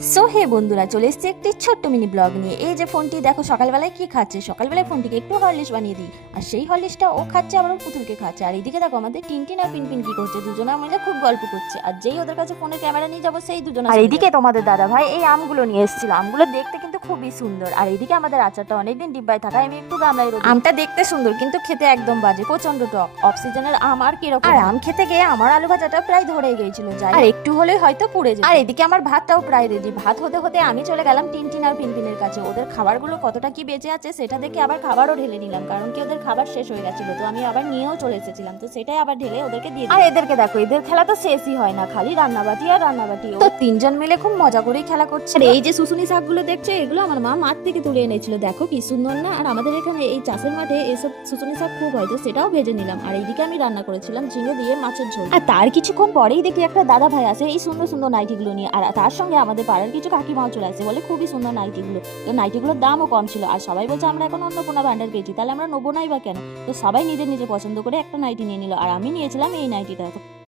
So hey বন্ধুরা, চলে এসেছে একটি ছোট্ট মিনি ব্লগ নিয়ে। এই যে ফোনটি দেখো, সকালবেলায় কি খাচ্ছে। সকালবেলায় ফোনটিকে একটু হরলিক্স বানিয়ে দিই, আর সেই হরলিক্সটা ও খাচ্ছে, আবার ওর পুতুলকে খাচ্ছে। আর এদিকে দেখো আমাদের টিনটিন আর পিনপিন কি করছে, দুজনে মিলে খুব গল্প করছে। আর যেই ওদের কাছে ফোনের ক্যামেরা নিয়ে যাবো, সেই দুজনে। আর এদিকে তোমাদের দাদা ভাই এই আমগুলো নিয়ে এসেছিল। আমগুলো দেখতে কিন্তু খুবই সুন্দর। আর এদিকে আমাদের আচারটা অনেকদিন ডিব্বায় থাকা, আমি একটু গামলায় রোদ। আমটা দেখতে সুন্দর কিন্তু খেতে একদম বাজে, প্রচন্ড টক। অফ সিজনের আম আর কিরকম। আর আম খেতে গিয়ে আমার আলু ভাজাটা প্রায় ধরে গিয়েছিল, যাই আর একটু হলেই হয়তো পুড়ে যেত। আর এদিকে আমার ভাতটাও প্রায় রেডি। ভাত হতে হতে আমি চলে গেলাম টিনটিন আর পিনপিনের কাছে। ওদের খাবারগুলো কতটা কি বেঁচে আছে সেটা দেখে আবার খাবারও ঢেলে নিলাম, কারণ কি ওদের খাবার শেষ হয়ে গেছিল। তো আমি আবার নিয়েও চলে এসেছিলাম, তো সেটাই আবার ঢেলে ওদেরকে দিয়ে দিই। আর এদেরকে দেখো, এদের খেলা তো শেষই হয় না, খালি রান্নাবাটি আর রান্নাবাটি। তো তিনজন মিলে খুব মজা করেই খেলা করছে। আর এই যে শুশুনি শাকগুলো দেখছো, এগুলো আমার মা মাঠ থেকে তুলে এনেছিল। দেখো কি সুন্দর না। আর আমাদের এখানে এই চাষের মাঠে এইসব শুশুনি শাক খুব হয়, তো সেটাও ভেজে নিলাম। আর এইদিকে আমি রান্না করেছিলাম ঝিঙে দিয়ে মাছের ঝোল। আর তার কিছুক্ষণ পরেই দেখি একটা দাদা ভাই আসে এই সুন্দর সুন্দর নাইটিগুলো নিয়ে। আর তার সঙ্গে আমাদের পাড়ার কিছু কাকিমাও চলে আসে, বলে খুবই সুন্দর নাইটিগুলো। তো নাইটিগুলোর দামও কম ছিল। আর সবাই বলছে আমরা এখন অন্নপূর্ণা ভান্ডার পেয়েছি, তাহলে আমরা নেবো নাই বা কেন। তো সবাই নিজের নিজে পছন্দ করে একটা নাইটি নিয়ে নিল, আর আমি নিয়েছিলাম এই নাইটিটা।